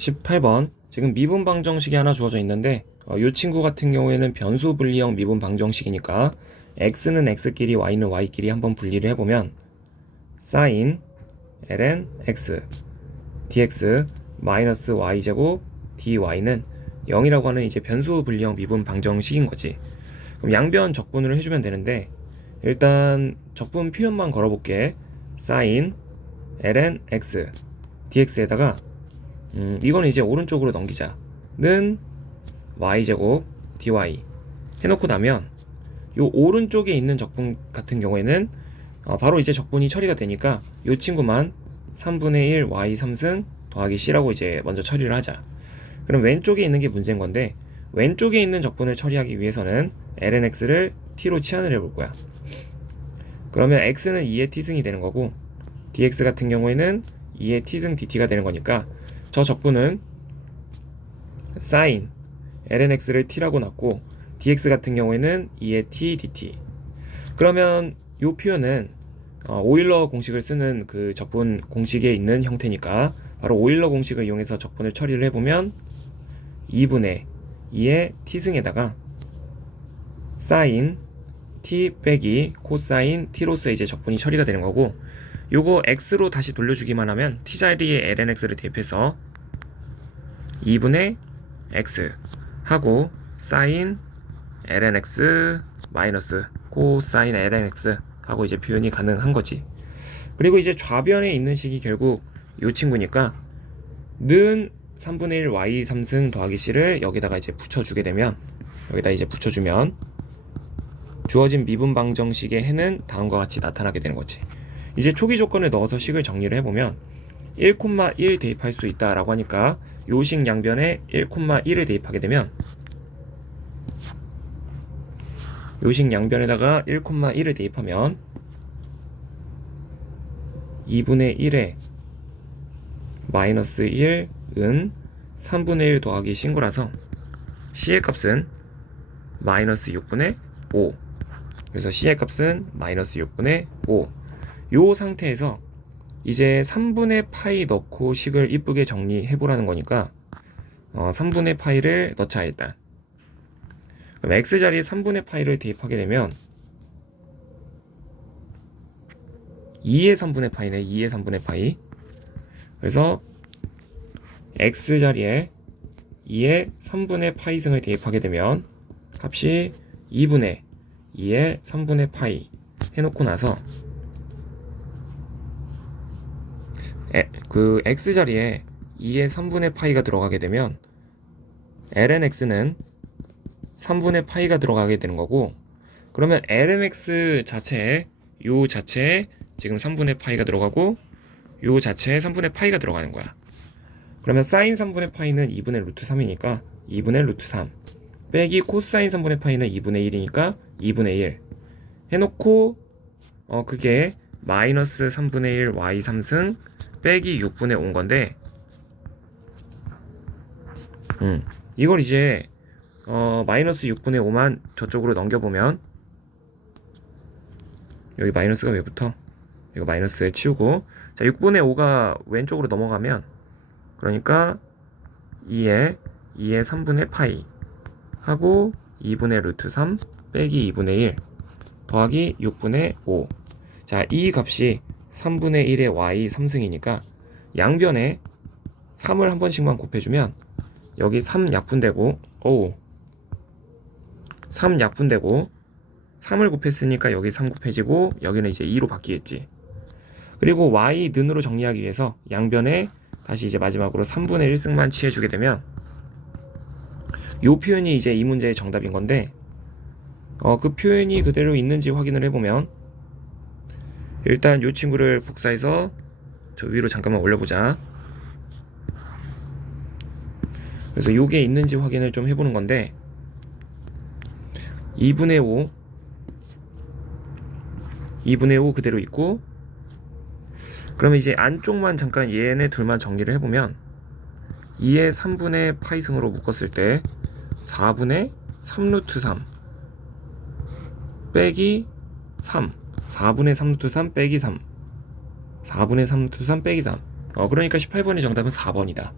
18번. 지금 미분 방정식이 하나 주어져 있는데 어, 이 친구 같은 경우에는 변수 분리형 미분 방정식이니까 x는 x끼리 y는 y끼리 한번 분리를 해보면 sin ln x dx 마이너스 y제곱 dy는 0이라고 하는 이제 변수 분리형 미분 방정식인 거지. 그럼 양변 적분을 해주면 되는데 일단 적분 표현만 걸어볼게. sin ln x dx에다가 음, 이거는 이제 오른쪽으로 넘기자. 는 y제곱 dy 해놓고 나면 요 오른쪽에 있는 적분 같은 경우에는 어, 바로 이제 적분이 처리가 되니까 요 친구만 3분의 1 y 3승 더하기 c라고 이제 먼저 처리를 하자. 그럼 왼쪽에 있는 게 문제인 건데 왼쪽에 있는 적분을 처리하기 위해서는 lnx를 t로 치환을 해볼 거야. 그러면 x는 2의 t승이 되는 거고 dx 같은 경우에는 2의 t승 dt가 되는 거니까 저 적분은 sin lnx를 t라고 놨고 dx 같은 경우에는 2의 t dt. 그러면 이 표현은 어, 오일러 공식을 쓰는 그 적분 공식에 있는 형태니까 바로 오일러 공식을 이용해서 적분을 처리를 해보면 2분의 2의 t승에다가 sin t 빼기 코사인 t로서 이제 적분이 처리가 되는 거고 요거 x로 다시 돌려주기만 하면 t 자리에 lnx를 대입해서 2분의 x 하고 sin lnx 마이너스 코사인 lnx 하고 이제 표현이 가능한 거지. 그리고 이제 좌변에 있는 식이 결국 요 친구니까 는 3분의 1 y 3승 더하기 c를 여기다가 이제 붙여주게 되면 여기다 이제 붙여주면 주어진 미분 방정식의 해는 다음과 같이 나타나게 되는 거지. 이제 초기 조건을 넣어서 식을 정리를 해보면 1,1 대입할 수 있다라고 하니까 요식 양변에 1,1을 대입하게 되면 요식 양변에다가 1,1을 대입하면 2분의 1에 마이너스 1은 3분의 1 더하기 신고라서 C의 값은 마이너스 6분의 5 그래서 C의 값은 마이너스 6분의 5 요 상태에서 이제 3분의 파이 넣고 식을 이쁘게 정리해 보라는 거니까 어, 3분의 파이를 넣자 일단. 그럼 x 자리에 3분의 파이를 대입하게 되면 2의 3분의 파이네 2의 3분의 파이. 그래서 x 자리에 2의 3분의 파이승을 대입하게 되면 값이 2분의 2의 3분의 파이 해놓고 나서 에, 그 x 자리에 2의 3분의 파이가 들어가게 되면 lnx는 3분의 파이가 들어가게 되는 거고 그러면 lnx 자체에 요 자체에 지금 3분의 파이가 들어가고 요 자체에 3분의 파이가 들어가는 거야. 그러면 사인 3분의 파이는 2분의 루트 3이니까 2분의 루트 3 빼기 코사인 3분의 파이는 2분의 1이니까 2분의 1 해놓고 어 그게 마이너스 3분의 1 y 3승 빼기 6분의 5인 건데 음 이걸 이제 어 마이너스 6분의 5만 저쪽으로 넘겨보면 여기 마이너스가 왜 붙어? 이거 마이너스에 치우고 자 6분의 5가 왼쪽으로 넘어가면 그러니까 2에 2의 3분의 파이 하고 2분의 루트 3 빼기 2분의 1 더하기 6분의 5 자, 이 값이 3분의 1의 y 3승이니까 양변에 3을 한 번씩만 곱해주면 여기 3 약분되고 오, 3 약분되고 3을 곱했으니까 여기 3 곱해지고 여기는 이제 2로 바뀌겠지. 그리고 y 는으로 정리하기 위해서 양변에 다시 이제 마지막으로 3분의 1승만 취해주게 되면 요 표현이 이제 이 문제의 정답인 건데 어, 그 표현이 그대로 있는지 확인을 해보면 일단 요 친구를 복사해서 저 위로 잠깐만 올려보자. 그래서 요게 있는지 확인을 좀 해보는 건데 2분의 5 2분의 5 그대로 있고 그러면 이제 안쪽만 잠깐 얘네 둘만 정리를 해보면 2의 3분의 파이승으로 묶었을 때 4분의 3루트 3 빼기 3 4분의 3 루트 3 빼기 3 4분의 3 루트 3 빼기 3 어, 그러니까 18번의 정답은 4번이다